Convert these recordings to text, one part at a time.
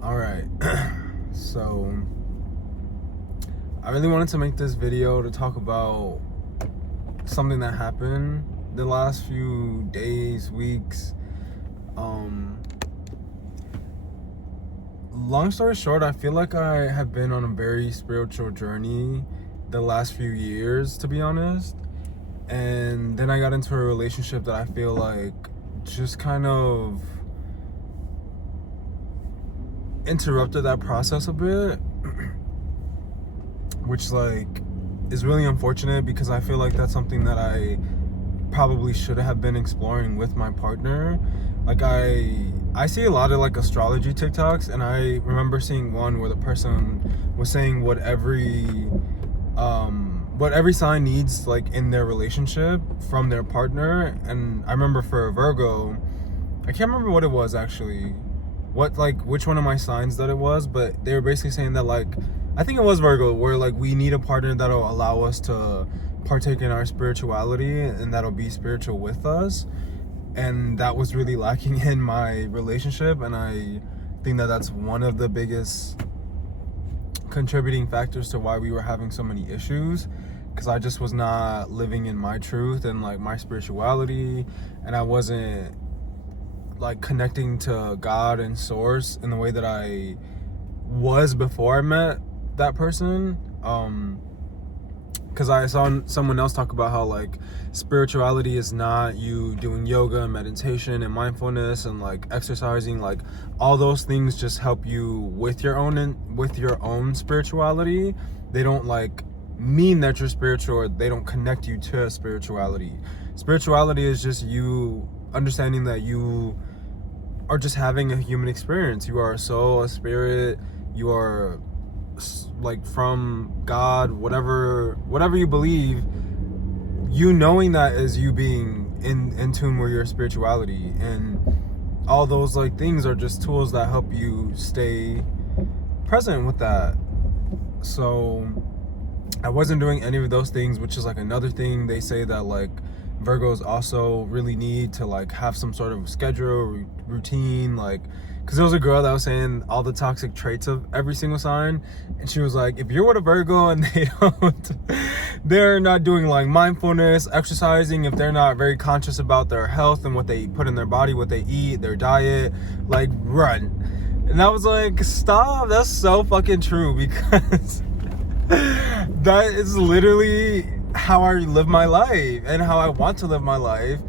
All right. So, I really wanted to make this video to talk about something that happened the last few days, weeks. Long story short, I feel like I have been on a very spiritual journey the last few years, to be honest. And then I got into a relationship that I feel like just kind of interrupted that process a bit, which is really unfortunate because I feel like that's something that I probably should have been exploring with my partner. I see a lot of astrology TikToks, and I remember seeing one where the person was saying what every sign needs in their relationship from their partner. And I remember for Virgo, I can't remember what it was actually, which one of my signs that it was, but they were basically saying that I think it was Virgo, where we need a partner that'll allow us to partake in our spirituality and that'll be spiritual with us. And that was really lacking in my relationship, and I think that that's one of the biggest contributing factors to why we were having so many issues, because I just was not living in my truth and my spirituality, and I wasn't connecting to God and source in the way that I was before I met that person. Because I saw someone else talk about how spirituality is not you doing yoga and meditation and mindfulness and exercising. All those things just help you with your own spirituality. They don't mean that you're spiritual, or they don't connect you to spirituality. Spirituality is just you understanding that you are just having a human experience. You are a soul, a spirit. You are from God, whatever you believe. You knowing that is you being in tune with your spirituality, and all those things are just tools that help you stay present with that. So I wasn't doing any of those things, which is another thing they say that Virgos also really need to have some sort of schedule, routine, because there was a girl that was saying all the toxic traits of every single sign, and she was like, if you're with a Virgo and they're not doing mindfulness, exercising, if they're not very conscious about their health and what they put in their body, what they eat, their diet, run. And I was like, stop, that's so fucking true, because that is literally how I live my life and how I want to live my life.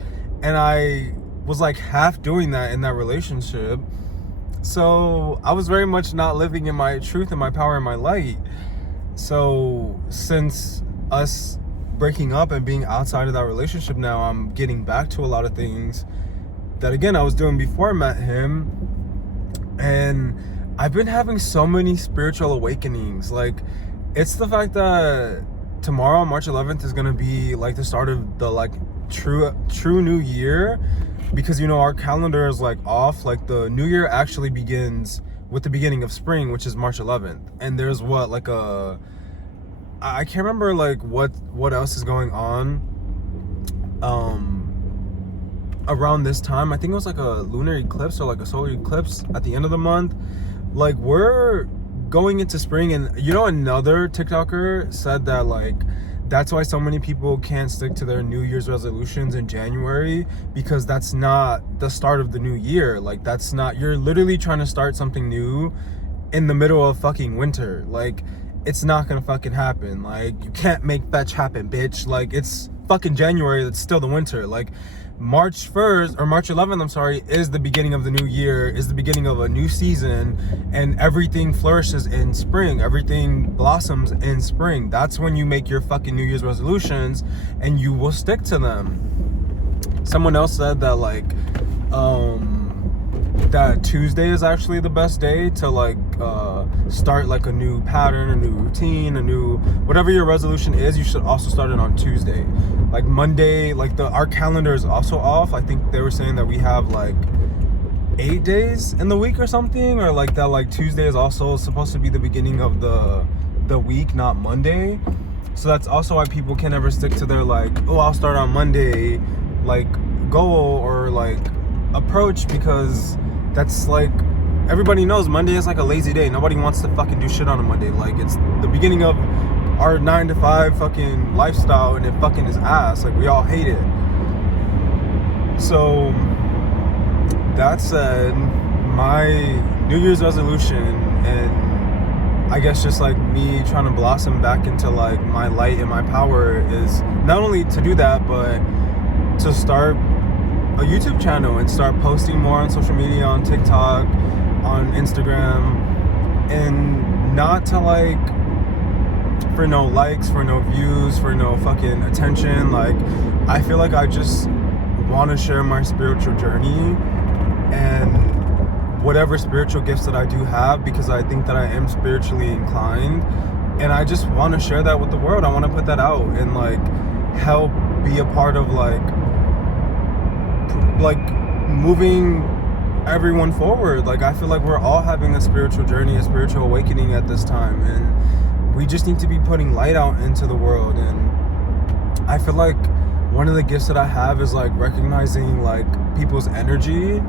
And I was half doing that in that relationship. So I was very much not living in my truth and my power and my light. So since us breaking up and being outside of that relationship now, I'm getting back to a lot of things that again I was doing before I met him. And I've been having so many spiritual awakenings. It's the fact that tomorrow, March 11th, is gonna be the start of the true new year, because our calendar is off. The new year actually begins with the beginning of spring, which is March 11th, and there's I can't remember what else is going on around this time. I think it was a lunar eclipse or a solar eclipse at the end of the month. We're going into spring. And another TikToker said that that's why so many people can't stick to their New Year's resolutions in January, because that's not the start of the new year. That's not, you're literally trying to start something new in the middle of fucking winter. It's not gonna fucking happen. You can't make fetch happen, bitch. It's fucking January, that's still the winter. March 1st or March 11th, I'm sorry, is the beginning of the new year, is the beginning of a new season, and everything flourishes in spring. Everything blossoms in spring. That's when you make your fucking New Year's resolutions and you will stick to them. Someone else said that that Tuesday is actually the best day to start a new pattern, a new routine, a new whatever your resolution is. You should also start it on Tuesday. Monday, our calendar is also off. I think they were saying that we have 8 days in the week or something, or that Tuesday is also supposed to be the beginning of the week, not Monday. So that's also why people can never stick to their I'll start on Monday goal or approach, because that's everybody knows Monday is like a lazy day. Nobody wants to fucking do shit on a Monday. Like, it's the beginning of our 9 to 5 fucking lifestyle, and it fucking is ass. Like, we all hate it. So that said, my New Year's resolution, and I guess just like me trying to blossom back into like my light and my power, is not only to do that, but to start a YouTube channel and start posting more on social media, on TikTok, on Instagram, and not to like, for no likes, for no views, for no fucking attention. Like, I feel like I just want to share my spiritual journey and whatever spiritual gifts that I do have, because I think that I am spiritually inclined, and I just want to share that with the world. I want to put that out and like help be a part of like moving everyone forward. Like, I feel like we're all having a spiritual journey, a spiritual awakening at this time, and we just need to be putting light out into the world. And I feel like one of the gifts that I have is like recognizing like people's energy,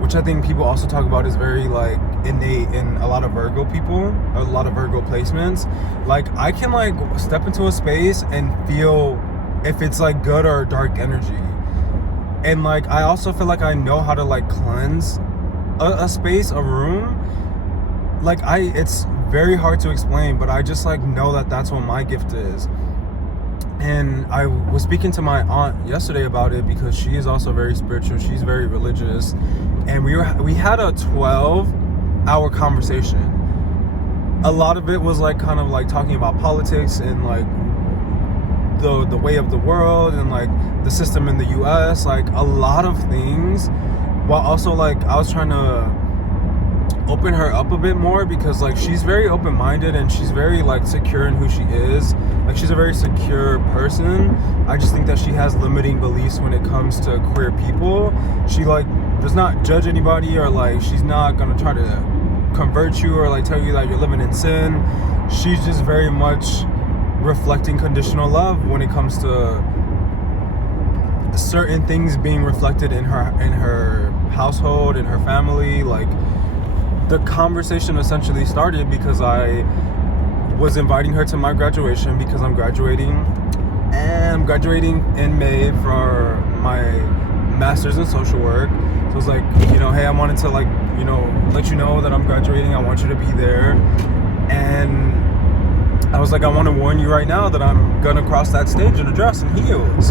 which I think people also talk about is very like innate in a lot of Virgo people, a lot of Virgo placements. Like, I can like step into a space and feel if it's like good or dark energy. And like, I also feel like I know how to like cleanse a space, a room. Like, it's very hard to explain, but I just like know that that's what my gift is. And I was speaking to my aunt yesterday about it, because she is also very spiritual. She's very religious, and we had a 12-hour conversation. A lot of it was like kind of like talking about politics and like the way of the world and like the system in the US, like a lot of things, while also like I was trying to open her up a bit more, because like she's very open-minded and she's very like secure in who she is. Like, she's a very secure person. I just think that she has limiting beliefs when it comes to queer people. She like does not judge anybody, or like she's not gonna try to convert you or like tell you that you're living in sin. She's just very much reflecting conditional love when it comes to certain things being reflected in her household, in her family. Like, the conversation essentially started because I was inviting her to my graduation, because I'm graduating, and I'm graduating in May for my master's in social work. So I was like, hey, I wanted to like, let you know that I'm graduating. I want you to be there. And I was like, I want to warn you right now that I'm gonna cross that stage in a dress and heels.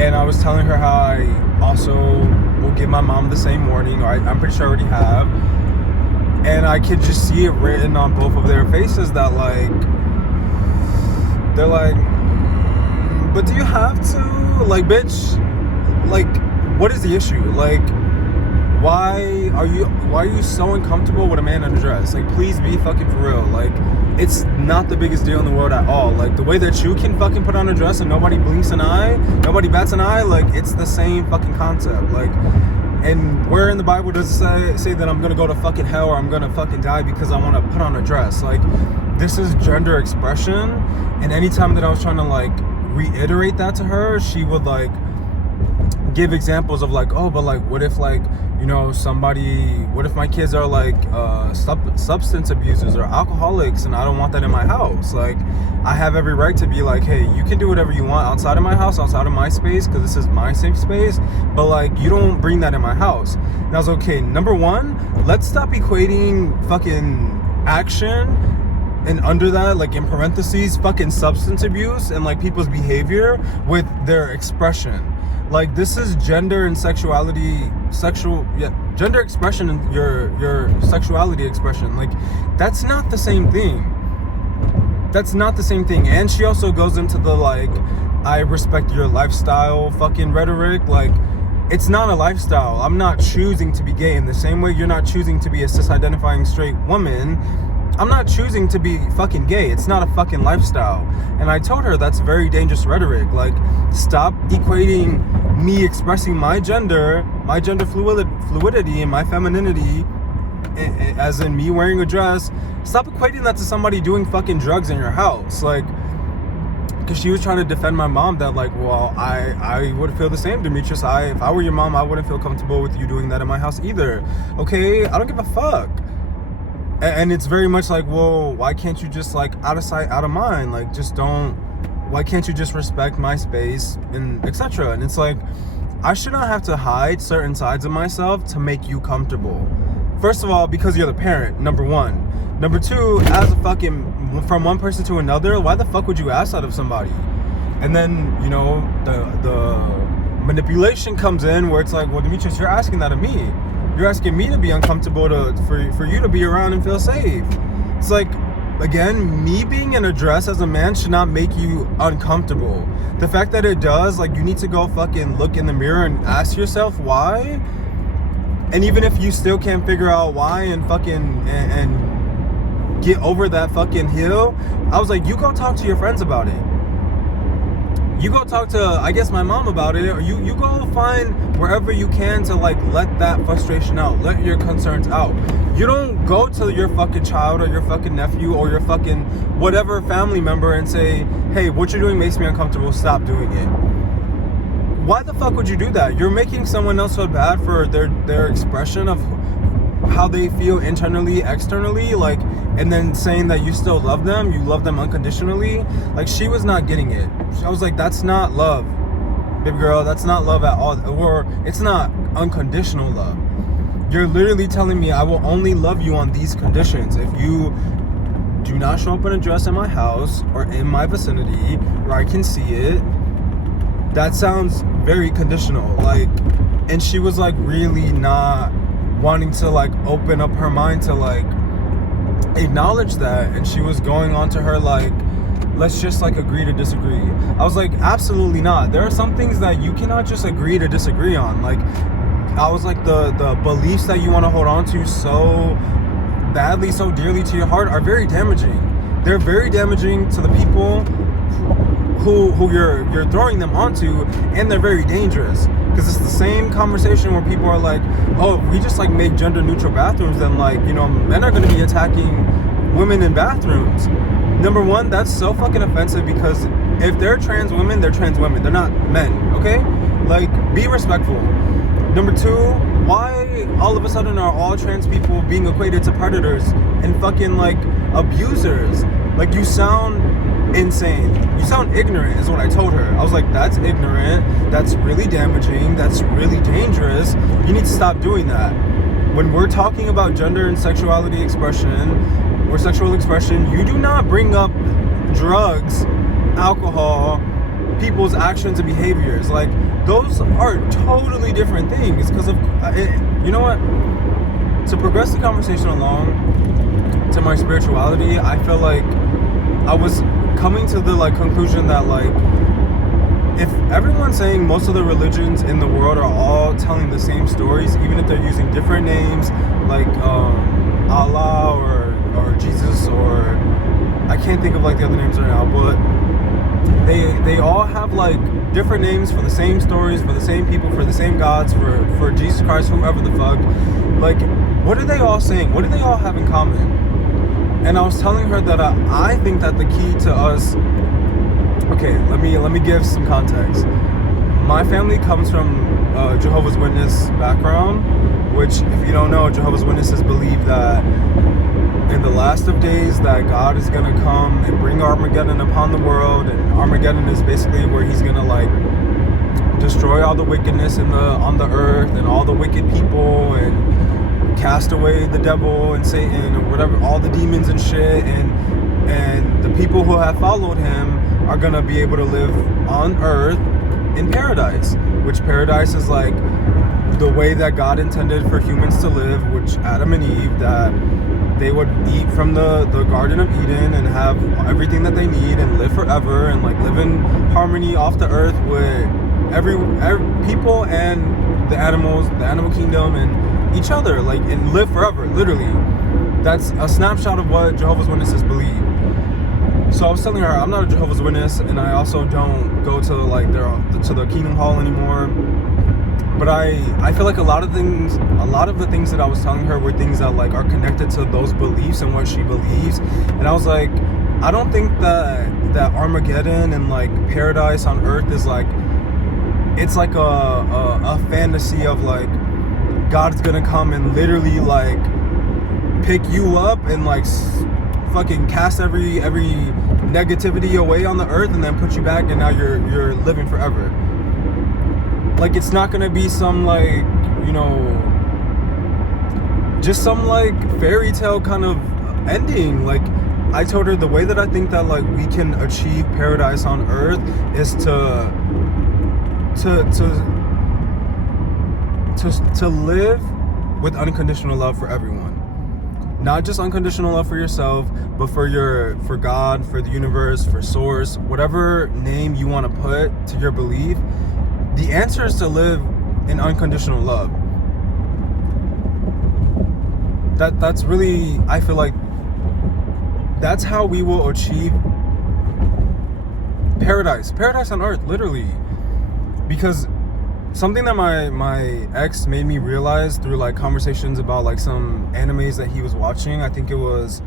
And I was telling her how I also will give my mom the same warning, or I'm pretty sure I already have. And I could just see it written on both of their faces that like, they're like, but do you have to? Like, bitch, like, what is the issue? Like, why are you so uncomfortable with a man in a dress? Like, please be fucking for real. Like, it's not the biggest deal in the world at all. Like, the way that you can fucking put on a dress and nobody blinks an eye, nobody bats an eye, like, it's the same fucking concept. Like, and where in the Bible does it say that I'm gonna go to fucking hell or I'm gonna fucking die because I want to put on a dress? Like, this is gender expression. And anytime that I was trying to like reiterate that to her, she would like give examples of like, oh, but like, what if like, what if my kids are like substance abusers or alcoholics, and I don't want that in my house? Like, I have every right to be like, hey, you can do whatever you want outside of my house, outside of my space, because this is my safe space, but like, you don't bring that in my house. And I was okay, number one, let's stop equating fucking action, and under that, like in parentheses, fucking substance abuse and like people's behavior with their expression. Like, this is gender and sexuality, gender expression and your sexuality expression. Like, that's not the same thing. That's not the same thing. And she also goes into the like, I respect your lifestyle fucking rhetoric. Like, it's not a lifestyle. I'm not choosing to be gay in the same way you're not choosing to be a cis-identifying straight woman. I'm not choosing to be fucking gay. It's not a fucking lifestyle. And I told her that's very dangerous rhetoric. Like, stop equating me expressing my gender fluidity and my femininity, as in me wearing a dress. Stop equating that to somebody doing fucking drugs in your house. Like, because she was trying to defend my mom that like, well, I would feel the same, Demetrius. If I were your mom, I wouldn't feel comfortable with you doing that in my house either. Okay, I don't give a fuck. And it's very much like, well, why can't you just like out of sight, out of mind? Like, just don't. Why can't you just respect my space and etc. And it's like, I should not have to hide certain sides of myself to make you comfortable. First of all, because you're the parent, number one. Number two, as a fucking, from one person to another, why the fuck would you ask that of somebody? And then, you know, the manipulation comes in where it's like, well, Demetrius, you're asking that of me. You're asking me to be uncomfortable for you to be around and feel safe. It's like, again, me being in a dress as a man should not make you uncomfortable. The fact that it does, like, you need to go fucking look in the mirror and ask yourself why. And even if you still can't figure out why and fucking and get over that fucking hill, I was like, you go talk to your friends about it. You go talk to, I guess, my mom about it, or you go find wherever you can to like let that frustration out, let your concerns out. You don't go to your fucking child or your fucking nephew or your fucking whatever family member and say, hey, what you're doing makes me uncomfortable, stop doing it. Why the fuck would you do that? You're making someone else feel bad for their expression of how they feel internally, externally, like, and then saying that you still love them, you love them unconditionally. Like, she was not getting it. I was like, that's not love, baby girl, that's not love at all, or it's not unconditional love. You're literally telling me I will only love you on these conditions. If you do not show up in a dress in my house or in my vicinity where I can see it, that sounds very conditional. Like, and she was like really not wanting to like open up her mind to like acknowledge that, and she was going on to her like, let's just like agree to disagree. I was like, absolutely not. There are some things that you cannot just agree to disagree on. Like, I was like, the beliefs that you want to hold on to so badly, so dearly to your heart are very damaging. They're very damaging to the people who you're throwing them onto, and they're very dangerous. Because it's the same conversation where people are like, oh, if we just like make gender neutral bathrooms, then like, you know, men are going to be attacking women in bathrooms. Number one, that's so fucking offensive, because if they're trans women, they're trans women. They're not men, okay? Like, be respectful. Number two, why all of a sudden are all trans people being equated to predators and fucking like abusers? Like, you sound insane. You sound ignorant is what I told her. I was like, that's ignorant, that's really damaging, that's really dangerous. You need to stop doing that. When we're talking about gender and sexuality expression or sexual expression, you do not bring up drugs, alcohol, people's actions and behaviors. Like, those are totally different things. Because of you know what, to progress the conversation along to my spirituality, I feel like I was coming to the like conclusion that like, if everyone's saying most of the religions in the world are all telling the same stories, even if they're using different names like Allah or Jesus, or I can't think of like the other names right now, but they all have like different names for the same stories, for the same people, for the same gods, for Jesus Christ, whoever the fuck. Like, what are they all saying? What do they all have in common? And I was telling her that I think that the key to us, okay, let me give some context. My family comes from Jehovah's Witness background, which, if you don't know, Jehovah's Witnesses believe that in the last of days that God is gonna come and bring Armageddon upon the world, and Armageddon is basically where he's gonna like destroy all the wickedness on the earth and all the wicked people, and cast away the devil and Satan or whatever, all the demons and shit, and the people who have followed him are gonna be able to live on earth in paradise, which paradise is like the way that God intended for humans to live, which Adam and Eve, that they would eat from the Garden of Eden and have everything that they need and live forever and like live in harmony off the earth with every people and the animals, the animal kingdom, and each other, like, and live forever, literally. That's a snapshot of what Jehovah's Witnesses believe. So I was telling her, I'm not a Jehovah's Witness, and I also don't go to like to the Kingdom Hall anymore. But I feel like a lot of the things that I was telling her were things that like are connected to those beliefs and what she believes. And I was like, I don't think that Armageddon and like paradise on earth is like, it's like a fantasy of like God's gonna come and literally like pick you up and like fucking cast every negativity away on the earth and then put you back, and now you're living forever. Like, it's not gonna be some like, you know, just some like fairy tale kind of ending. Like, I told her the way that I think that like we can achieve paradise on earth is to live with unconditional love for everyone. Not just unconditional love for yourself, but for God, for the universe, for source, whatever name you want to put to your belief. The answer is to live in unconditional love. That's really, I feel like that's how we will achieve paradise on earth, literally. Because something that my ex made me realize through like conversations about like some animes that he was watching, I think it was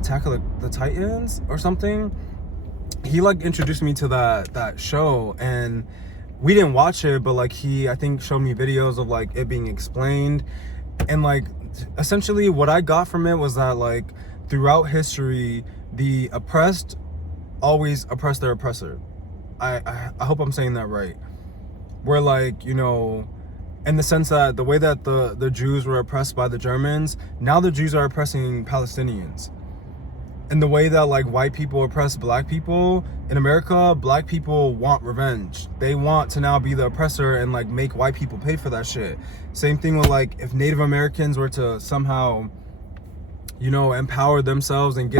Attack of the Titans or something. He like introduced me to that show, and we didn't watch it, but like he, I think, showed me videos of like it being explained. And like essentially what I got from it was that like throughout history, the oppressed always oppress their oppressor. I hope I'm saying that right. Where like, you know, in the sense that the way that the Jews were oppressed by the Germans, now the Jews are oppressing Palestinians. And the way that like white people oppress black people in America, black people want revenge. They want to now be the oppressor and like make white people pay for that shit. Same thing with like if Native Americans were to somehow, you know, empower themselves and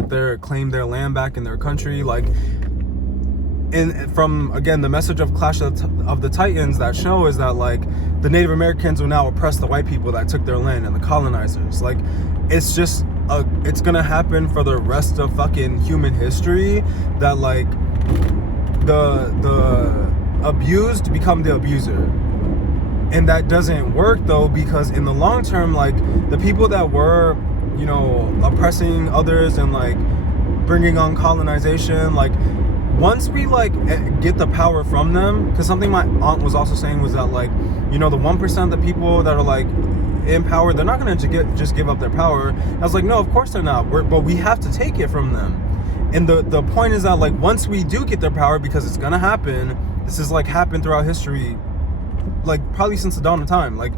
claim their land back in their country, like, and from, again, the message of Clash of the Titans, that show, is that like the Native Americans will now oppress the white people that took their land and the colonizers. Like, it's just it's gonna happen for the rest of fucking human history, that like the abused become the abuser. And that doesn't work though, because in the long term, like the people that were, you know, oppressing others and like bringing on colonization, like once we like get the power from them, because something my aunt was also saying was that like, you know, the 1% of the people that are like in power, they're not going to just give up their power. I was like, no, of course they're not. But we have to take it from them. And the point is that like once we do get their power, because it's going to happen, this is like happened throughout history, like probably since the dawn of time. Like,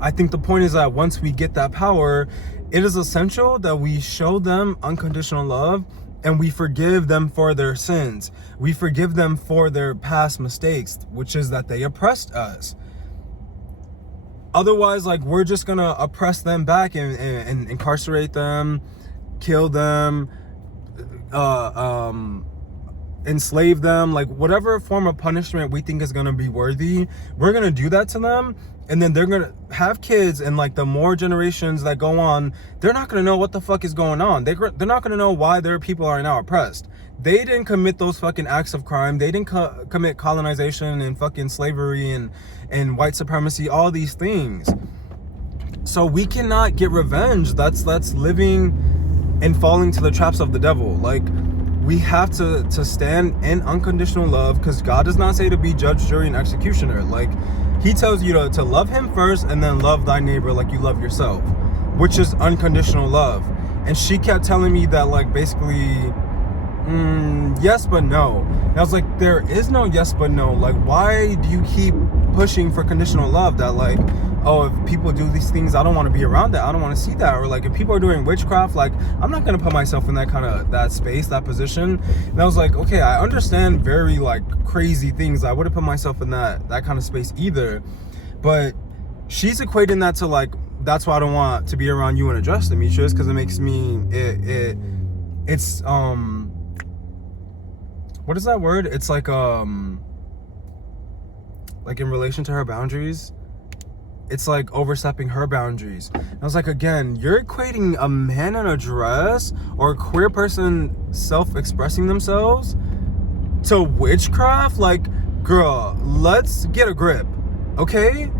I think the point is that once we get that power, it is essential that we show them unconditional love, and we forgive them for their sins. We forgive them for their past mistakes, which is that they oppressed us. Otherwise, like, we're just gonna oppress them back and incarcerate them, kill them, enslave them, like whatever form of punishment we think is gonna be worthy, we're gonna do that to them. And then they're gonna have kids, and like the more generations that go on, they're not gonna know what the fuck is going on. They're not gonna know why their people are now oppressed. They didn't commit those fucking acts of crime. They didn't commit colonization and fucking slavery and white supremacy, all these things. So we cannot get revenge. That's living and falling to the traps of the devil. Like, we have to stand in unconditional love, because God does not say to be judge, jury, and executioner. Like, he tells you to love him first, and then love thy neighbor like you love yourself, which is unconditional love. And she kept telling me that, like, basically, yes but no. And I was like, there is no yes but no. Like, why do you keep pushing for conditional love? That like, oh, if people do these things, I don't want to be around that, I don't want to see that. Or like, if people are doing witchcraft, like, I'm not gonna put myself in that space, that position. And I was like, okay, I understand very like crazy things. I wouldn't put myself in that kind of space either. But she's equating that to like, that's why I don't want to be around you and address Demetrius, because it makes me it's what is that word? It's like in relation to her boundaries, it's like overstepping her boundaries. And I was like, again, you're equating a man in a dress or a queer person self-expressing themselves to witchcraft. Like, girl, let's get a grip, okay?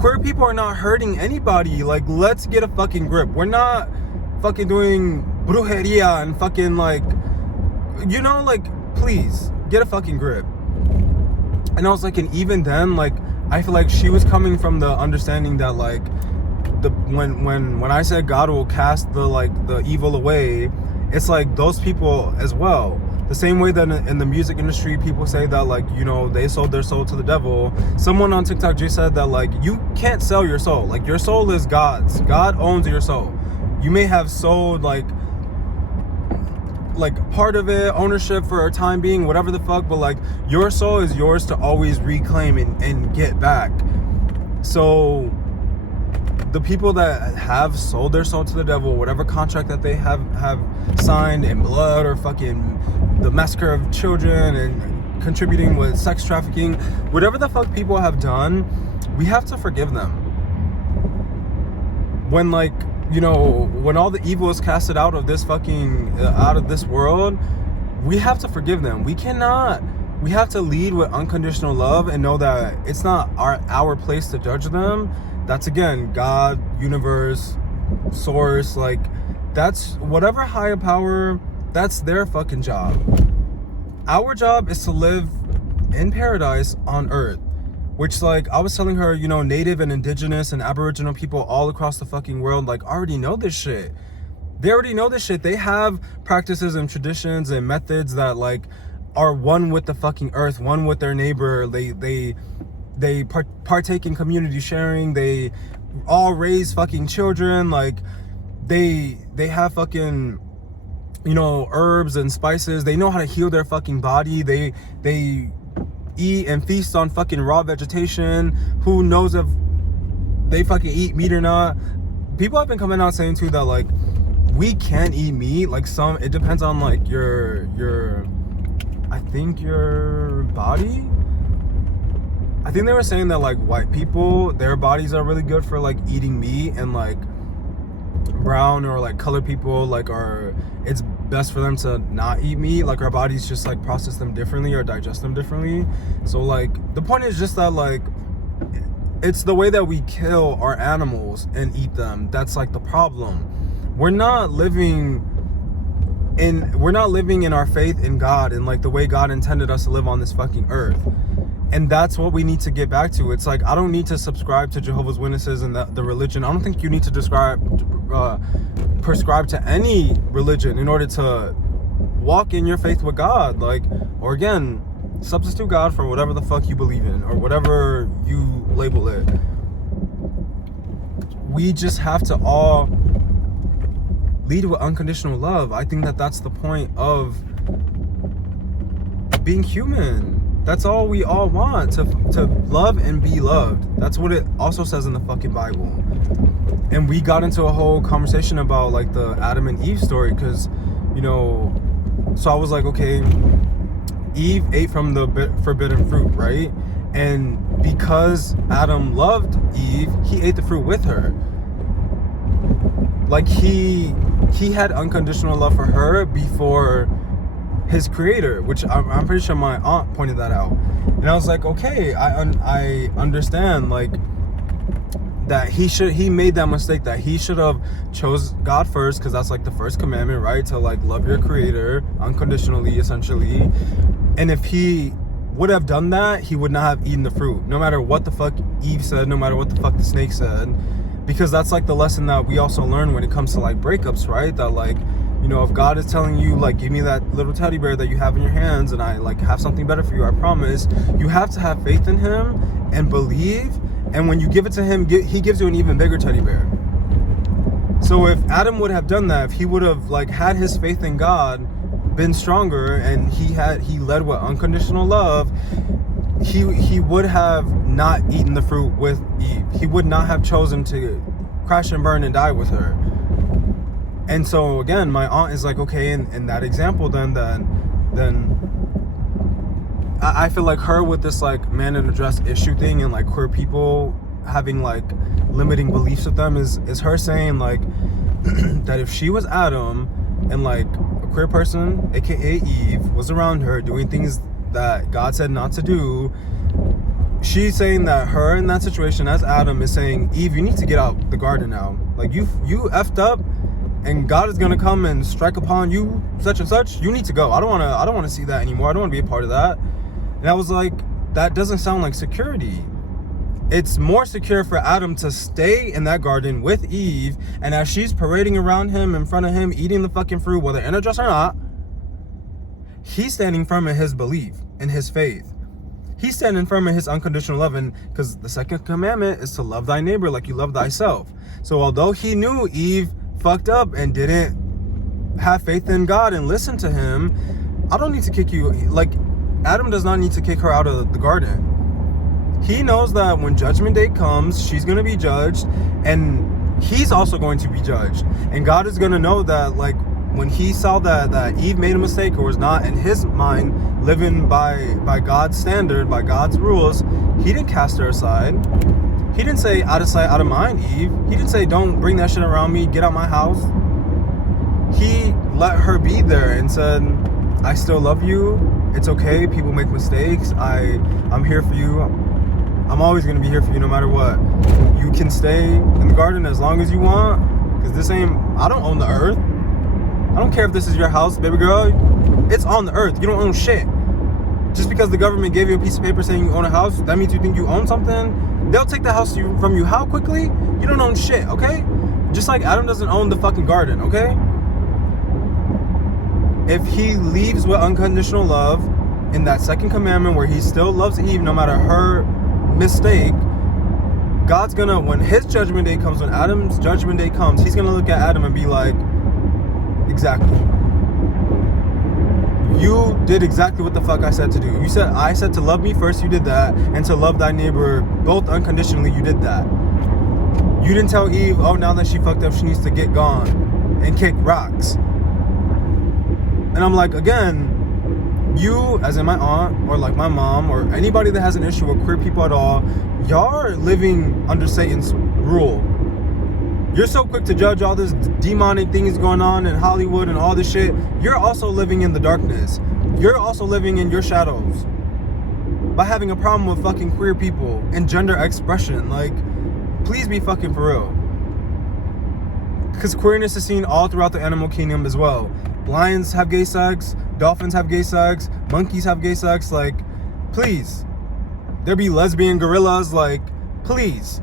Queer people are not hurting anybody. Like, let's get a fucking grip. We're not fucking doing brujeria and fucking like, you know, like, please get a fucking grip. And I was like, and even then, like, I feel like she was coming from the understanding that like when I said God will cast the evil away, it's like those people as well. The same way that in the music industry, people say that, like, you know, they sold their soul to the devil. Someone on TikTok just said that, like, you can't sell your soul. Like, your soul is God's. God owns your soul. You may have sold, like part of it, ownership for a time being, whatever the fuck, but, like, your soul is yours to always reclaim and get back. So the people that have sold their soul to the devil, whatever contract that they have signed in blood, or fucking the massacre of children and contributing with sex trafficking, whatever the fuck people have done, we have to forgive them. When, like, you know, when all the evil is casted out of this fucking out of this world, we have to forgive them. We have to lead with unconditional love and know that it's not our place to judge them. That's, again, God, universe, source, like, that's whatever higher power, that's their fucking job. Our job is to live in paradise on earth, which, like, I was telling her, you know, native and indigenous and aboriginal people all across the fucking world, like, already know this shit. They already know this shit. They have practices and traditions and methods that, like, are one with the fucking earth, one with their neighbor. They partake in community sharing. They all raise fucking children. Like, they have fucking, you know, herbs and spices. They know how to heal their fucking body. They eat and feast on fucking raw vegetation. Who knows if they fucking eat meat or not? People have been coming out saying too that, like, we can't eat meat. Like, it depends on, like, your I think your body. I think they were saying that, like, white people, their bodies are really good for, like, eating meat, and, like, brown or, like, colored people, like, it's best for them to not eat meat. Like, our bodies just, like, process them differently or digest them differently. So, like, the point is just that, like, it's the way that we kill our animals and eat them that's, like, the problem. We're not living in our faith in God and, like, the way God intended us to live on this fucking earth. And that's what we need to get back to. It's like, I don't need to subscribe to Jehovah's Witnesses and the religion. I don't think you need to prescribe to any religion in order to walk in your faith with God. Like, or again, substitute God for whatever the fuck you believe in or whatever you label it. We just have to all lead with unconditional love. I think that that's the point of being human. That's all we all want, to love and be loved. That's what it also says in the fucking Bible. And we got into a whole conversation about, like, the Adam and Eve story, because, you know, so I was like, okay, Eve ate from the forbidden fruit, right? And because Adam loved Eve, he ate the fruit with her. Like, he had unconditional love for her before his creator, which I'm pretty sure my aunt pointed that out. And I was like, okay, I understand, like, that he made that mistake, that he should have chose God first, because that's, like, the first commandment, right? To, like, love your creator unconditionally, essentially. And if he would have done that, he would not have eaten the fruit, no matter what the fuck Eve said, no matter what the fuck the snake said. Because that's, like, the lesson that we also learn when it comes to, like, breakups, right? That, like, you know, if God is telling you, like, give me that little teddy bear that you have in your hands and I, like, have something better for you, I promise, you have to have faith in him and believe. And when you give it to him, he gives you an even bigger teddy bear. So if Adam would have done that, if he would have, like, had his faith in God, been stronger, and he led with unconditional love, he would have not eaten the fruit with Eve. He would not have chosen to crash and burn and die with her. And so, again, my aunt is like, okay, in that example, then I feel like her with this, like, man in a dress issue thing and, like, queer people having, like, limiting beliefs with them is her saying, like, that if she was Adam and, like, a queer person, aka Eve, was around her doing things that God said not to do, she's saying that her in that situation as Adam is saying, Eve, you need to get out the garden now. Like, you effed up, and God is gonna come and strike upon you such and such, you need to go. I don't wanna see that anymore. I don't wanna be a part of that. And I was like, that doesn't sound like security. It's more secure for Adam to stay in that garden with Eve, and as she's parading around him, in front of him, eating the fucking fruit, whether in a dress or not, he's standing firm in his belief, in his faith. He's standing firm in his unconditional love, and because the second commandment is to love thy neighbor like you love thyself. So although he knew Eve fucked up and didn't have faith in God and listen to him, I don't need to kick you. Like, Adam does not need to kick her out of the garden. He knows that when judgment day comes, she's going to be judged, and he's also going to be judged. And God is going to know that, like, when he saw that Eve made a mistake or was not, in his mind, living by God's standard, by God's rules, he didn't cast her aside. He didn't say, out of sight, out of mind, Eve. He didn't say, don't bring that shit around me, get out my house. He let her be there and said, I still love you. It's okay. People make mistakes. I'm here for you. I'm always going to be here for you no matter what. You can stay in the garden as long as you want, because I don't own the earth. I don't care if this is your house, baby girl. It's on the earth. You don't own shit. Just because the government gave you a piece of paper saying you own a house, that means you think you own something? They'll take the house from you how quickly? You don't own shit, okay? Just like Adam doesn't own the fucking garden, okay? If he leaves with unconditional love in that second commandment where he still loves Eve no matter her mistake, God's gonna, when his judgment day comes, when Adam's judgment day comes, he's gonna look at Adam and be like, exactly. You did exactly what the fuck I said to do. I said to love me first, you did that, and to love thy neighbor both unconditionally, you did that. You didn't tell Eve, oh, now that she fucked up, she needs to get gone and kick rocks. And I'm like, again, you, as in my aunt, or like my mom, or anybody that has an issue with queer people at all, y'all are living under Satan's rule. You're so quick to judge all this demonic things going on in Hollywood and all this shit. You're also living in the darkness. You're also living in your shadows by having a problem with fucking queer people and gender expression. Like, please be fucking for real. Because queerness is seen all throughout the animal kingdom as well. Lions have gay sex, dolphins have gay sex, monkeys have gay sex. Like, please. There be lesbian gorillas. Like, please.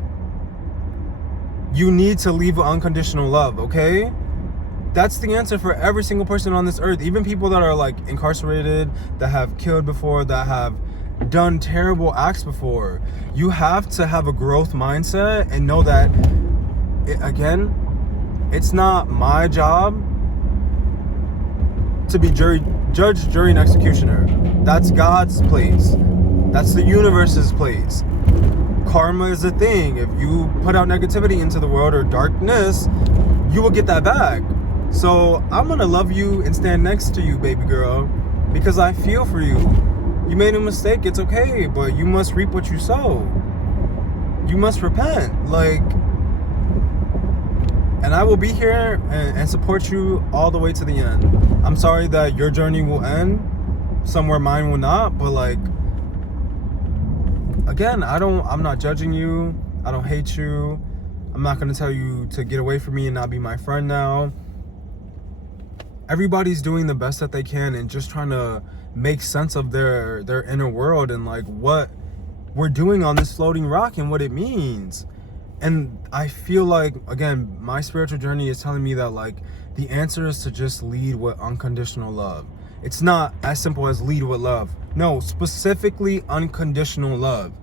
You need to leave with unconditional love, okay? That's the answer for every single person on this earth. Even people that are like incarcerated, that have killed before, that have done terrible acts before. You have to have a growth mindset and know that, again, it's not my job to be judge, jury, and executioner. That's God's place. That's the universe's place. Karma is a thing. If you put out negativity into the world or darkness, you will get that back. So I'm gonna love you and stand next to you, baby girl, because I feel for you. You made a mistake, it's okay, but you must reap what you sow. You must repent. Like, and I will be here and support you all the way to the end. I'm sorry that your journey will end somewhere mine will not, but like, again, I'm not judging you. I don't hate you. I'm not going to tell you to get away from me and not be my friend now. Everybody's doing the best that they can and just trying to make sense of their inner world and like what we're doing on this floating rock and what it means. And I feel like, again, my spiritual journey is telling me that like the answer is to just lead with unconditional love. It's not as simple as lead with love. No, specifically unconditional love.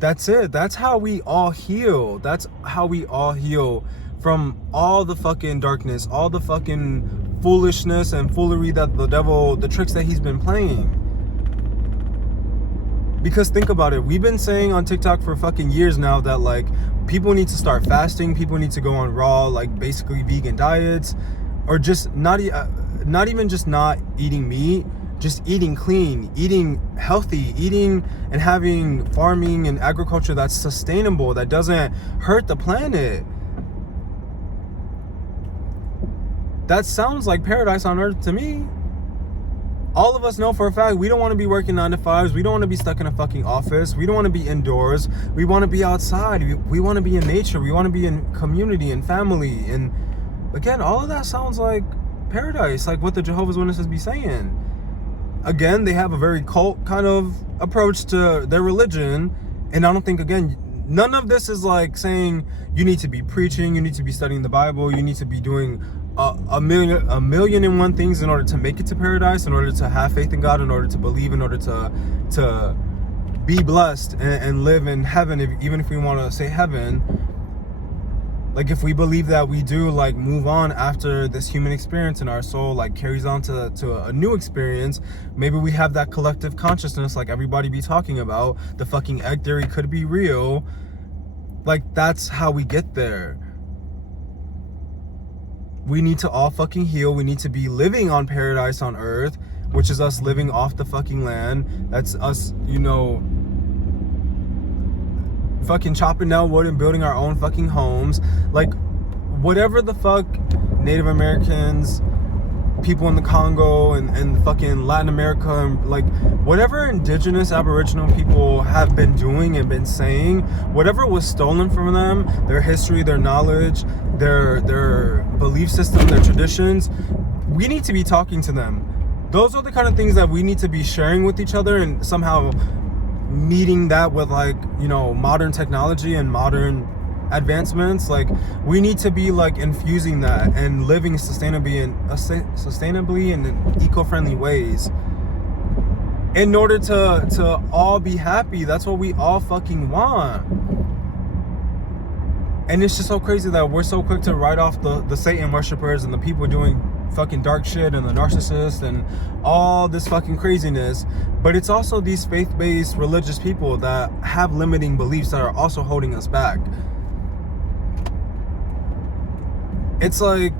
That's it. That's how we all heal. That's how we all heal from all the fucking darkness, all the fucking foolishness and foolery that the devil, the tricks that he's been playing. Because think about it. We've been saying on TikTok for fucking years now that like people need to start fasting. People need to go on raw, like basically vegan diets, or just not even just not eating meat, just eating clean, eating healthy, eating and having farming and agriculture that's sustainable, that doesn't hurt the planet. That sounds like paradise on earth to me. all of us know for a fact we don't want to be working 9 to 5s. We don't want to be stuck in a fucking office. We don't want to be indoors. We want to be outside. We want to be in nature. We want to be in community and family. And again, all of that sounds like paradise, like what the Jehovah's Witnesses be saying. Again, they have a very cult kind of approach to their religion. And I don't think, again, none of this is like saying you need to be preaching, you need to be studying the Bible, you need to be doing a million and one things in order to make it to paradise, in order to have faith in God, in order to believe, in order to be blessed and live in heaven. Even if we want to say heaven, like if we believe that we do like move on after this human experience and our soul like carries on to a new experience, maybe we have that collective consciousness like everybody be talking about. The fucking egg theory could be real. Like that's how we get there. We need to all fucking heal. We need to be living on paradise on earth, which is us living off the fucking land. That's us, you know, fucking chopping down wood and building our own fucking homes. Like whatever the fuck Native Americans, people in the Congo and fucking Latin America, and like whatever indigenous Aboriginal people have been doing and been saying, whatever was stolen from them, their history, their knowledge, their belief system, their traditions, we need to be talking to them. Those are the kind of things that we need to be sharing with each other, and somehow meeting that with like, you know, modern technology and modern advancements. Like we need to be like infusing that and living sustainably and in eco-friendly ways in order to all be happy. That's what we all fucking want. And it's just so crazy that we're so quick to write off the Satan worshippers and the people doing fucking dark shit and the narcissists and all this fucking craziness. But it's also these faith-based religious people that have limiting beliefs that are also holding us back. It's like,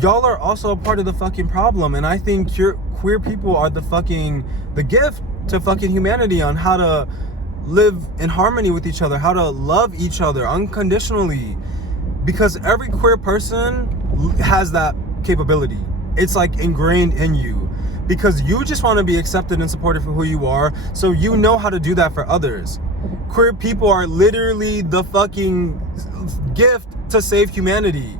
y'all are also a part of the fucking problem. And I think queer people are the gift to fucking humanity on how to live in harmony with each other, how to love each other unconditionally. Because every queer person has that capability. It's like ingrained in you. Because you just want to be accepted and supported for who you are. So you know how to do that for others. Queer people are literally the fucking gift to save humanity.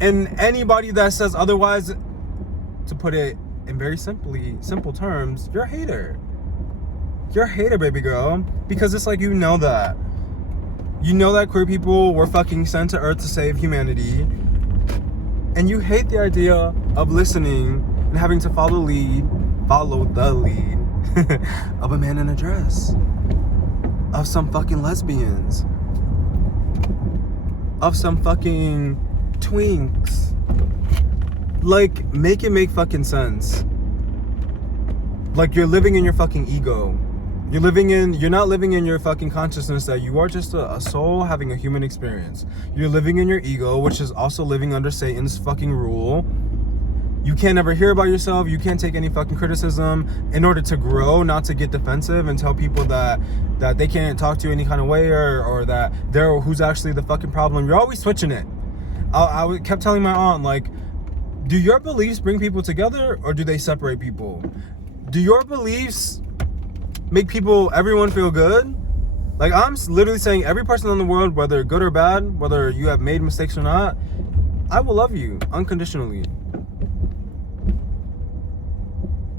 And anybody that says otherwise, to put it in very simple terms, you're a hater. You're a hater, baby girl. Because it's like, you know that queer people were fucking sent to earth to save humanity. And you hate the idea of listening and having to follow the lead of a man in a dress, of some fucking lesbians, of some fucking twinks. Like, make it make fucking sense. Like, you're living in your fucking ego. You're not living in your fucking consciousness that you are just a soul having a human experience. You're living in your ego, which is also living under Satan's fucking rule. You can't ever hear about yourself. You can't take any fucking criticism in order to grow, not to get defensive and tell people that they can't talk to you any kind of way, or that they're who's actually the fucking problem. You're always switching it. I kept telling my aunt, like, do your beliefs bring people together or do they separate people? Do your beliefs make everyone feel good? Like, I'm literally saying every person in the world, whether good or bad, whether you have made mistakes or not, I will love you unconditionally.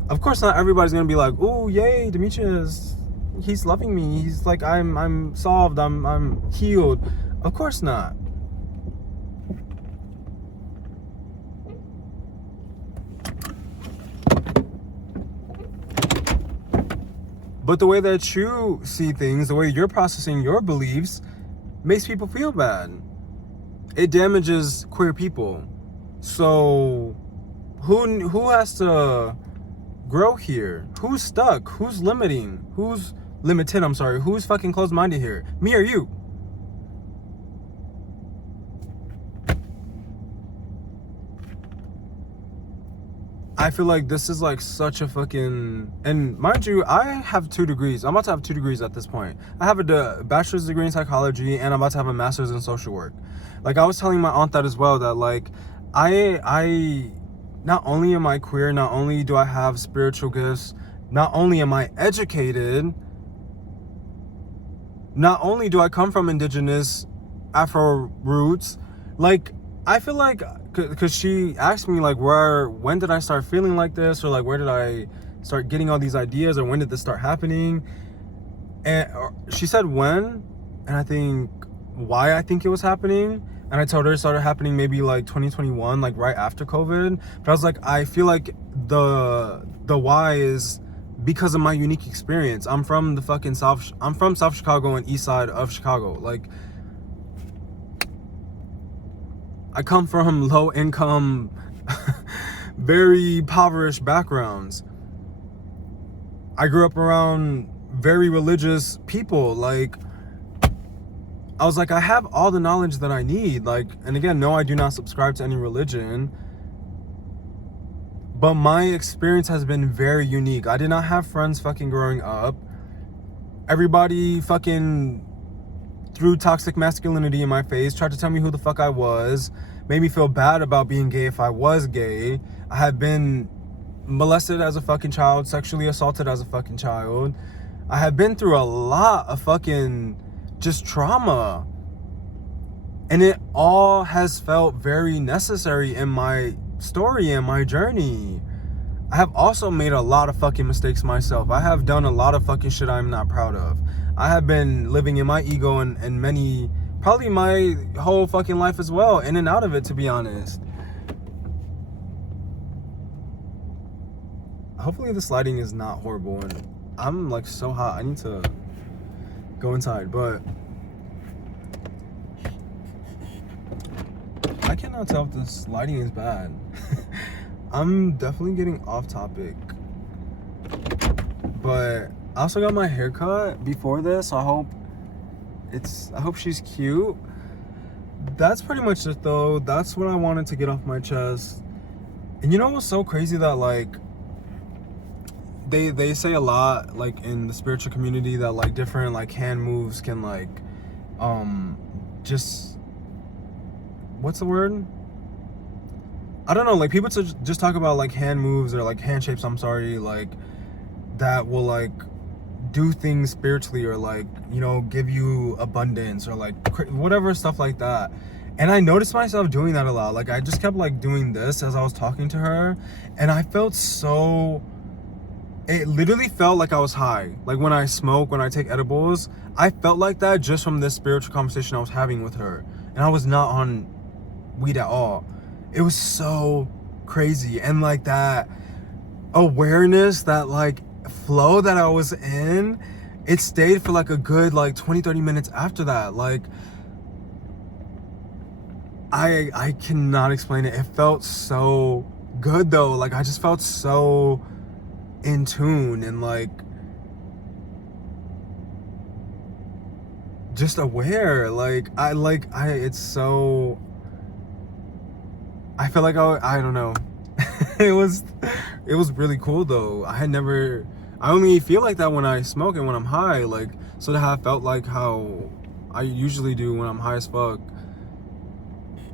Of course, not everybody's gonna be like, "Oh, yay, Demetrius, he's loving me. He's like, I'm solved. I'm healed." Of course not. But the way that you see things, the way you're processing your beliefs, makes people feel bad. It damages queer people. So who has to grow here? Who's stuck? Who's limiting? Who's limited? I'm sorry. Who's fucking closed-minded here? Me or you? I feel like this is like such a fucking, and mind you, I have 2 degrees. I'm about to have 2 degrees at this point. I have a bachelor's degree in psychology, and I'm about to have a master's in social work. Like, I was telling my aunt that as well, that like I not only am I queer, not only do I have spiritual gifts, not only am I educated, not only do I come from indigenous Afro roots, like, I feel like, because she asked me, like, when did I start feeling like this, or like, where did I start getting all these ideas, or when did this start happening? And she said when, and I think why I think it was happening, and I told her it started happening maybe like 2021, like right after COVID. But I was like, I feel like the why is because of my unique experience. I'm from the fucking I'm from South Chicago and east side of Chicago. Like, I come from low income, very impoverished backgrounds. I grew up around very religious people. Like, I was like, I have all the knowledge that I need. Like, and again, no, I do not subscribe to any religion, but my experience has been very unique. I did not have friends fucking growing up. Everybody fucking threw toxic masculinity in my face, tried to tell me who the fuck I was, made me feel bad about being gay if I was gay. I had been molested as a fucking child, sexually assaulted as a fucking child. I had been through a lot of fucking just trauma. And it all has felt very necessary in my story and my journey. I have also made a lot of fucking mistakes myself. I have done a lot of fucking shit I'm not proud of. I have been living in my ego and many, probably my whole fucking life as well, in and out of it, to be honest. Hopefully this lighting is not horrible, and I'm like so hot. I need to go inside, but I cannot tell if this lighting is bad. I'm definitely getting off topic, but I also got my hair cut before this, so I hope she's cute. That's pretty much it though. That's what I wanted to get off my chest. And you know what's so crazy, that like they say a lot, like, in the spiritual community, that like different like hand moves can like just, what's the word? I don't know, like, people to just talk about like hand moves or like hand shapes, I'm sorry, like, that will like do things spiritually, or like, you know, give you abundance, or like whatever stuff like that. And I noticed myself doing that a lot. Like, I just kept like doing this as I was talking to her, and I felt so, it literally felt like I was high. Like, when I smoke, when I take edibles, I felt like that just from this spiritual conversation I was having with her. And I was not on weed at all. It was so crazy. And like that awareness, that like flow that I was in, it stayed for like a good like 20-30 minutes after that. Like, I cannot explain it. It felt so good though. Like, I just felt so in tune and like just aware. Like, it's so, I feel like I don't know. it was really cool though. I only feel like that when I smoke and when I'm high. Like, so to have felt like how I usually do when I'm high as fuck.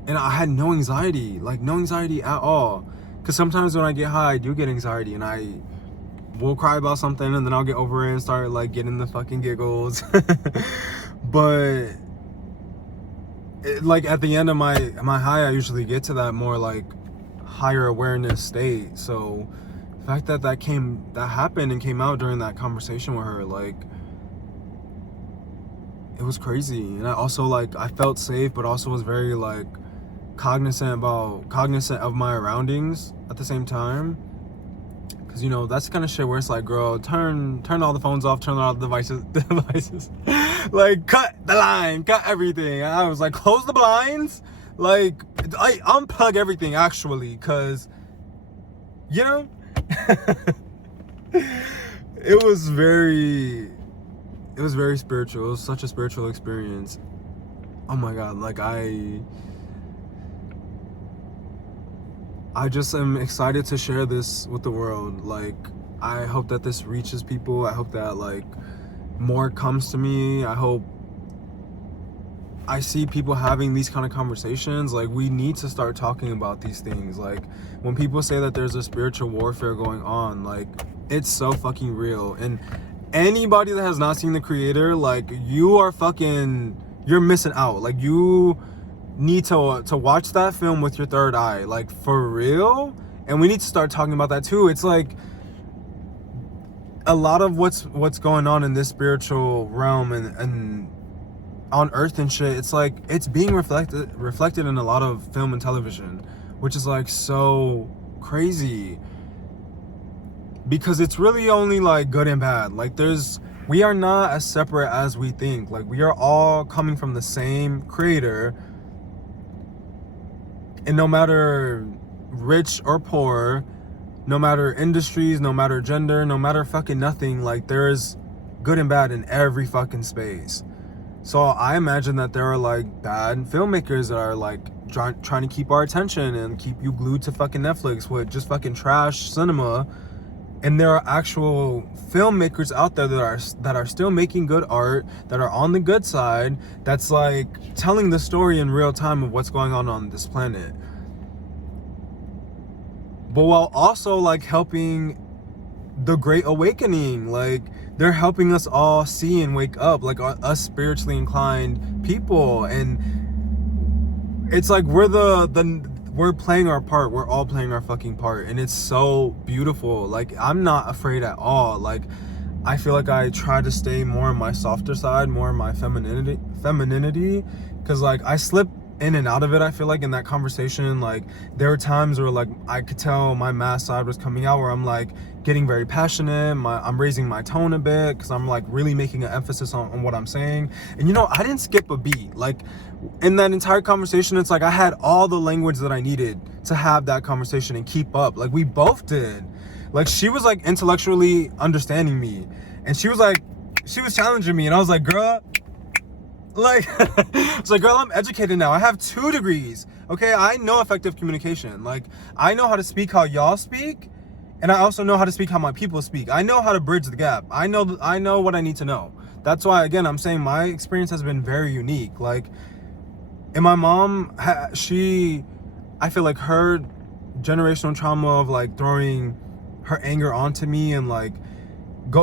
And I had no anxiety, like no anxiety at all. Cause sometimes when I get high, I do get anxiety, and I will cry about something, and then I'll get over it and start like getting the fucking giggles. But like at the end of my high, I usually get to that more like higher awareness state. So the fact that that happened and came out during that conversation with her, like, it was crazy. And I also like, I felt safe, but also was very like cognizant of my surroundings at the same time. Cause you know, that's the kind of shit where it's like, girl, turn all the phones off, turn all the devices. Like, cut the line, cut everything. And I was like, close the blinds. Like, I unplug everything actually, cause you know, it was very spiritual. It was such a spiritual experience. Oh my God, like I just am excited to share this with the world. Like, I hope that this reaches people. I hope that like more comes to me. I hope I see people having these kind of conversations, like, we need to start talking about these things. Like, when people say that there's a spiritual warfare going on, like, it's so fucking real. And anybody that has not seen The Creator, like, you're missing out. Like, you need to watch that film with your third eye, like, for real. And we need to start talking about that too. It's like a lot of what's going on in this spiritual realm and on earth and shit, it's like it's being reflected in a lot of film and television, which is like so crazy, because it's really only like good and bad. Like, we are not as separate as we think. Like, we are all coming from the same creator, and no matter rich or poor, no matter industries, no matter gender, no matter fucking nothing, like, there's good and bad in every fucking space. So I imagine that there are like bad filmmakers that are like trying to keep our attention and keep you glued to fucking Netflix with just fucking trash cinema. And there are actual filmmakers out there that are still making good art, that are on the good side, that's like telling the story in real time of what's going on this planet. But while also like helping the Great Awakening, like, they're helping us all see and wake up, like, us spiritually inclined people. And it's like we're playing our part. We're all playing our fucking part, and it's so beautiful. Like, I'm not afraid at all. Like, I feel like I try to stay more on my softer side, more on my femininity, because like I slip in and out of it. I feel like in that conversation, like, there were times where like I could tell my mask side was coming out, where I'm like getting very passionate, I'm raising my tone a bit, because I'm like really making an emphasis on what I'm saying. And you know, I didn't skip a beat. Like, in that entire conversation, it's like I had all the language that I needed to have that conversation and keep up. Like, we both did. Like, she was like intellectually understanding me, and she was challenging me, and I was like, girl, like, it's like, girl, I'm educated now. I have 2 degrees. Okay, I know effective communication. Like, I know how to speak how y'all speak, and I also know how to speak how my people speak. I know how to bridge the gap. I know what I need to know. That's why, again, I'm saying my experience has been very unique. Like, and my mom, I feel like her generational trauma of like throwing her anger onto me and like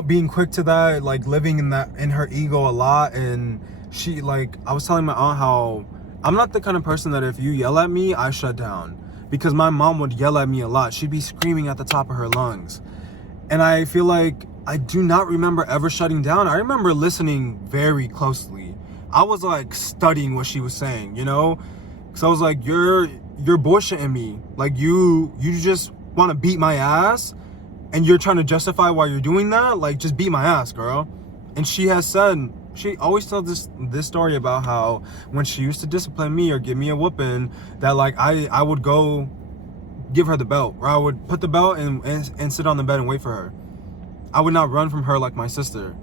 being quick to that, like living in her ego a lot. And she, like, I was telling my aunt how I'm not the kind of person that if you yell at me, I shut down. Because my mom would yell at me a lot. She'd be screaming at the top of her lungs. And I feel like I do not remember ever shutting down. I remember listening very closely. I was like studying what she was saying, you know? Because I was like, you're bullshitting me. Like, you just want to beat my ass, and you're trying to justify why you're doing that? Like, just beat my ass, girl. And she has said, she always tells this story about how when she used to discipline me or give me a whooping, that like I would go give her the belt, or I would put the belt and sit on the bed and wait for her. I would not run from her like my sister.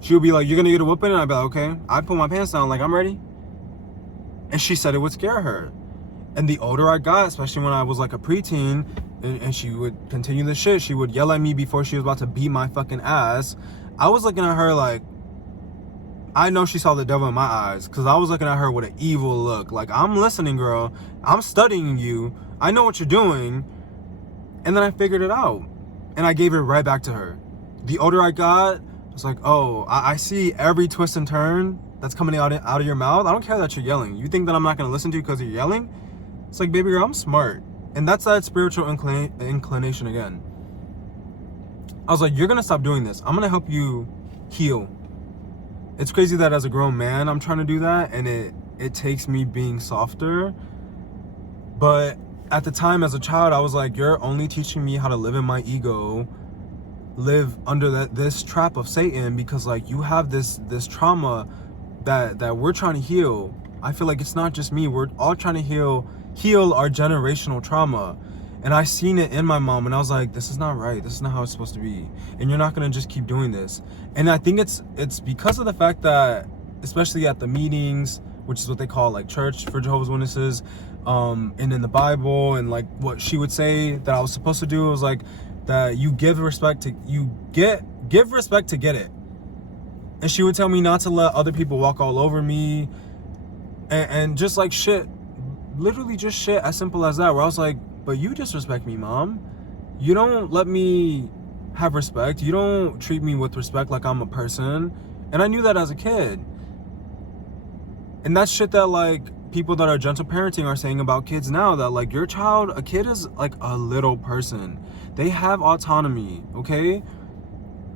She would be like, you're gonna get a whooping? And I'd be like, okay. I'd put my pants down, like, I'm ready. And she said it would scare her. And the older I got, especially when I was like a preteen, and she would continue the shit, she would yell at me before she was about to beat my fucking ass. I was looking at her like, I know she saw the devil in my eyes, because I was looking at her with an evil look. Like, I'm listening, girl. I'm studying you. I know what you're doing. And then I figured it out. And I gave it right back to her. The older I got, it's like, oh, I see every twist and turn that's coming out of your mouth. I don't care that you're yelling. You think that I'm not going to listen to you because you're yelling? It's like, baby girl, I'm smart. And that's that spiritual inclination again. I was like, you're going to stop doing this. I'm going to help you heal. It's crazy that as a grown man, I'm trying to do that. And it takes me being softer. But at the time as a child, I was like, you're only teaching me how to live in my ego, live under this trap of Satan, because like you have this trauma that we're trying to heal. I feel like it's not just me. We're all trying to heal our generational trauma. And I seen it in my mom, and I was like, this is not right. This is not how it's supposed to be. And you're not gonna just keep doing this. And I think it's because of the fact that, especially at the meetings, which is what they call like church for Jehovah's Witnesses, and in the Bible, and like what she would say that I was supposed to do, it was like that you give respect to get it. And she would tell me not to let other people walk all over me, and just like shit, literally just shit as simple as that, where I was like, but you disrespect me, Mom. You don't let me have respect. You don't treat me with respect like I'm a person. And I knew that as a kid. And that's shit that like people that are gentle parenting are saying about kids now, that like your child, a kid is like a little person. They have autonomy, okay?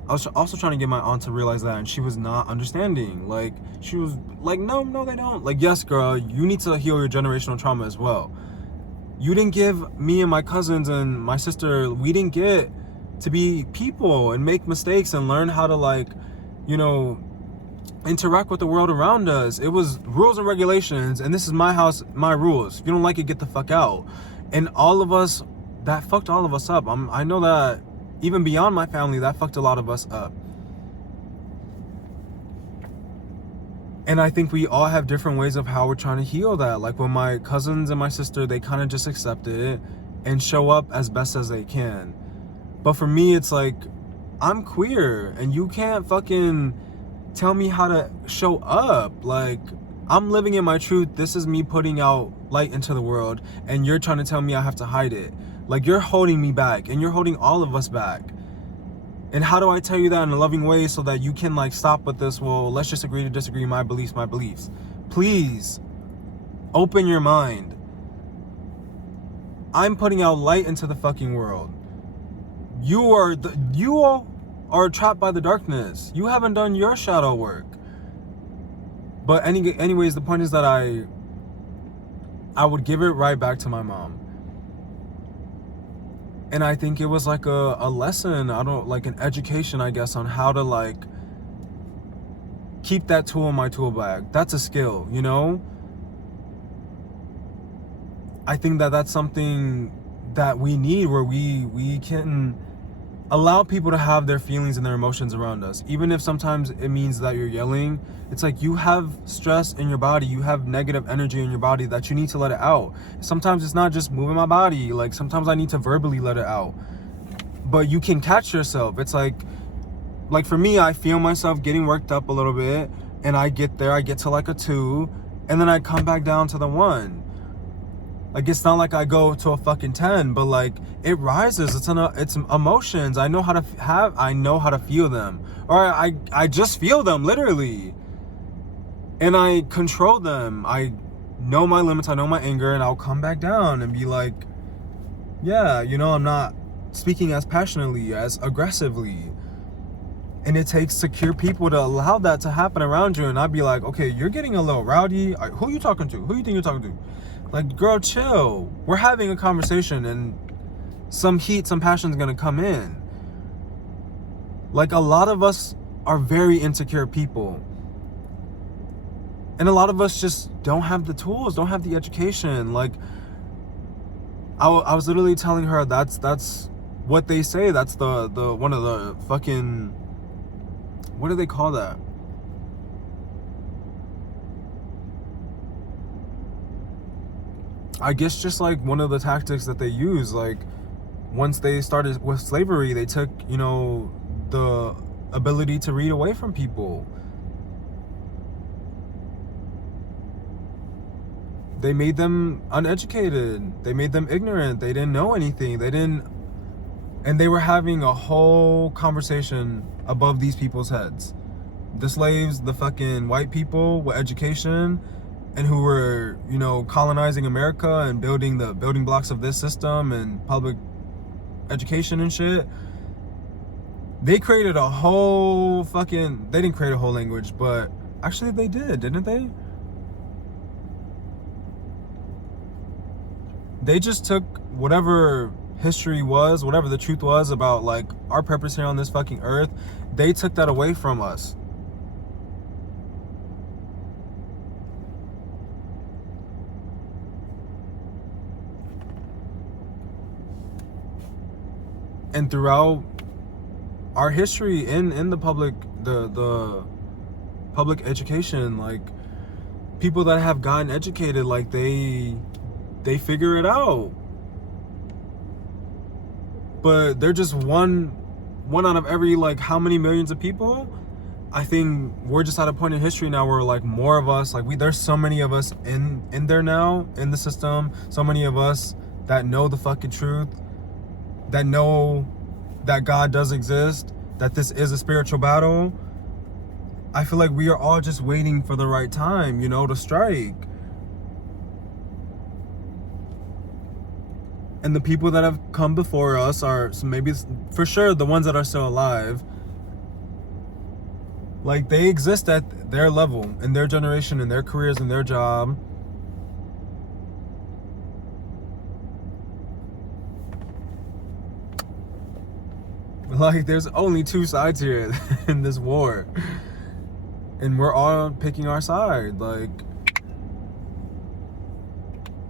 I was also trying to get my aunt to realize that, and she was not understanding. Like, she was like, no, they don't. Like, yes, girl, you need to heal your generational trauma as well. You didn't give me and my cousins and my sister, we didn't get to be people and make mistakes and learn how to, like, you know, interact with the world around us. It was rules and regulations, and this is my house, my rules. If you don't like it, get the fuck out. And all of us, that fucked all of us up. I know that even beyond my family, that fucked a lot of us up. And I think we all have different ways of how we're trying to heal that. Like with my cousins and my sister, they kind of just accept it and show up as best as they can. But for me, it's like, I'm queer and you can't fucking tell me how to show up. Like, I'm living in my truth. This is me putting out light into the world, and you're trying to tell me I have to hide it. Like, you're holding me back, and you're holding all of us back. And how do I tell you that in a loving way so that you can, like, stop with this, well, let's just agree to disagree, my beliefs. Please, open your mind. I'm putting out light into the fucking world. You are trapped by the darkness. You haven't done your shadow work. But anyways, the point is that I would give it right back to my mom. And I think it was like a lesson, like an education, I guess, on how to like keep that tool in my tool bag. That's a skill, you know? I think that that's something that we need, where we can allow people to have their feelings and their emotions around us. Even if sometimes it means that you're yelling, it's like you have stress in your body, you have negative energy in your body that you need to let it out. Sometimes it's not just moving my body, like sometimes I need to verbally let it out. But you can catch yourself. It's like for me, I feel myself getting worked up a little bit, and I get to like a 2, and then I come back down to the 1. Like, it's not like I go to a fucking 10, but like it rises. It's emotions. I know how to feel them, or I just feel them literally, and I control them. I know my limits. I know my anger, and I'll come back down and be like, yeah, you know, I'm not speaking as passionately, as aggressively. And it takes secure people to allow that to happen around you. And I'd be like, okay, you're getting a little rowdy. Who are you talking to? Who you think you're talking to? Like, girl, chill. We're having a conversation, and some heat, some passion's gonna come in. Like, a lot of us are very insecure people. And a lot of us just don't have the tools, don't have the education. Like, I was literally telling her that's what they say. That's the one of the fucking, what do they call that? I guess just like one of the tactics that they use. Like, once they started with slavery, they took, you know, the ability to read away from people. They made them uneducated. They made them ignorant. They didn't know anything. And they were having a whole conversation above these people's heads. The slaves, the fucking white people with education, and who were, you know, colonizing America and building the building blocks of this system and public education and shit. They created a whole fucking, they didn't create a whole language, but actually they did, didn't they? They just took whatever history was, whatever the truth was about like our purpose here on this fucking earth, they took that away from us. And throughout our history in the public, the public education, like people that have gotten educated, like they figure it out. But they're just one out of every, like, how many millions of people? I think we're just at a point in history now where like more of us, like there's so many of us in there now in the system, so many of us that know the fucking truth, that know that God does exist, that this is a spiritual battle. I feel like we are all just waiting for the right time, you know, to strike. And the people that have come before us are maybe for sure the ones that are still alive. Like, they exist at their level, in their generation, in their careers, in their job. Like, there's only two sides here in this war. And we're all picking our side. Like,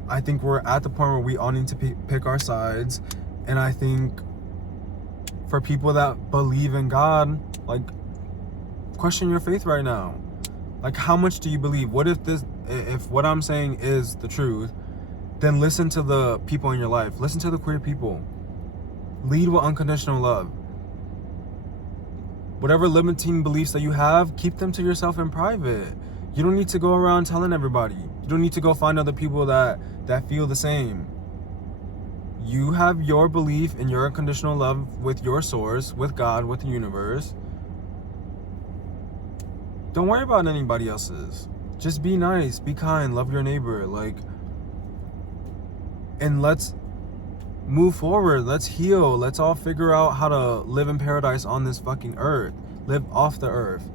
I think we're at the point where we all need to pick our sides. And I think for people that believe in God, like, question your faith right now. Like, how much do you believe? What if what I'm saying is the truth, then listen to the people in your life. Listen to the queer people. Lead with unconditional love. Whatever limiting beliefs that you have, keep them to yourself in private. You don't need to go around telling everybody. You don't need to go find other people that feel the same. You have your belief in your unconditional love with your source, with God, with the universe. Don't worry about anybody else's. Just be nice, be kind, love your neighbor, like, and let's move forward. Let's heal. Let's all figure out how to live in paradise on this fucking earth. Live off the earth.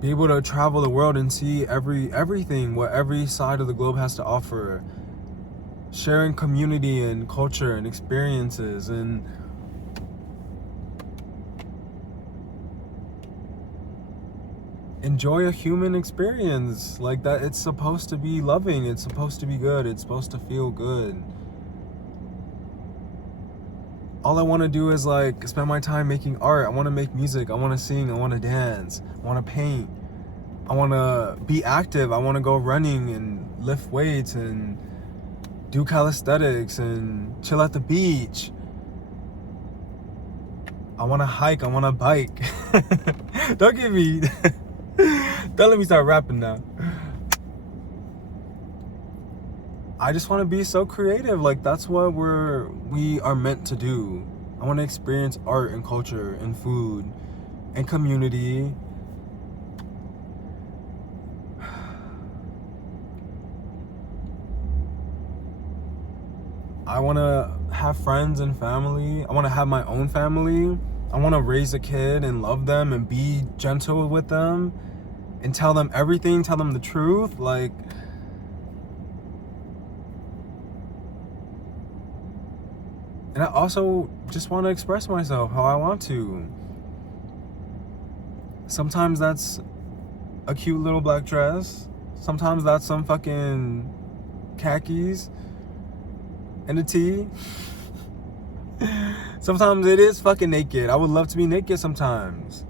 Be able to travel the world and see everything, what every side of the globe has to offer. Sharing community and culture and experiences, and enjoy a human experience like that. It's supposed to be loving. It's supposed to be good. It's supposed to feel good. All I want to do is like spend my time making art. I want to make music. I want to sing. I want to dance. I want to paint. I want to be active. I want to go running and lift weights and do calisthenics and chill at the beach. I want to hike. I want to bike. Don't get me. Don't let me start rapping now. I just want to be so creative. Like, that's what we are meant to do. I want to experience art and culture and food and community. I want to have friends and family. I want to have my own family. I want to raise a kid and love them and be gentle with them and tell them everything, tell them the truth. Like, and I also just want to express myself how I want to. Sometimes that's a cute little black dress. Sometimes that's some fucking khakis and a tee. Sometimes it is fucking naked. I would love to be naked sometimes.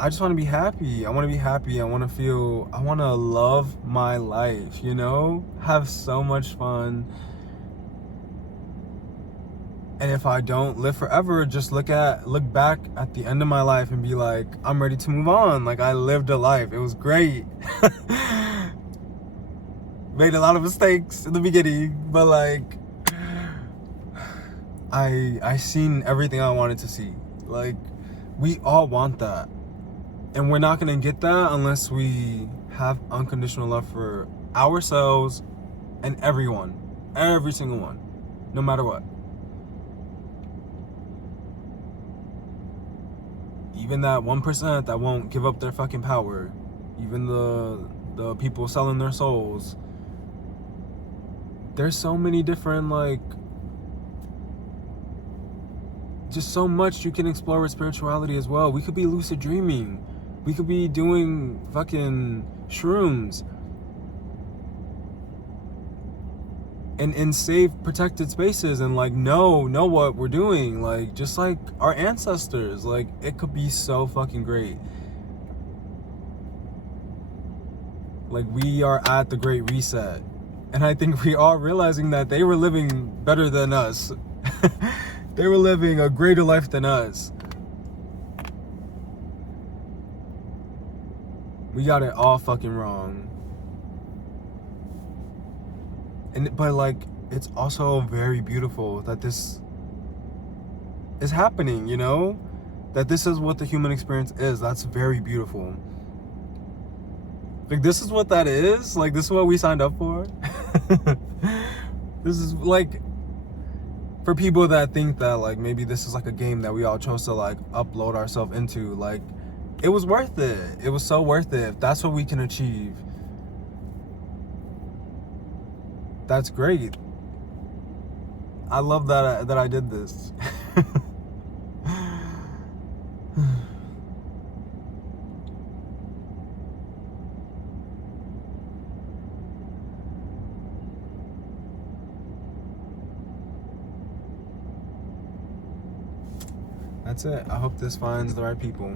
I just want to be happy. I want to be happy. I want to love my life, you know? Have so much fun. And if I don't live forever, just look back at the end of my life and be like, I'm ready to move on. Like, I lived a life. It was great. Made a lot of mistakes in the beginning, but like, I seen everything I wanted to see. Like, we all want that. And we're not gonna get that unless we have unconditional love for ourselves and everyone. Every single one. No matter what. Even that 1% that won't give up their fucking power. Even the people selling their souls. There's so many different, like, just so much you can explore with spirituality as well. We could be lucid dreaming. We could be doing fucking shrooms. And in safe, protected spaces, and like know what we're doing. Like, just like our ancestors. Like, it could be so fucking great. Like, we are at the Great Reset. And I think we are realizing that they were living better than us. They were living a greater life than us. We got it all fucking wrong. But like, it's also very beautiful that this is happening, you know? That this is what the human experience is. That's very beautiful. Like, this is what that is? Like, this is what we signed up for? This is like, for people that think that like maybe this is like a game that we all chose to like upload ourselves into, like, it was worth it. It was so worth it. If that's what we can achieve, that's great. I love that I did this. That's it. I hope this finds the right people.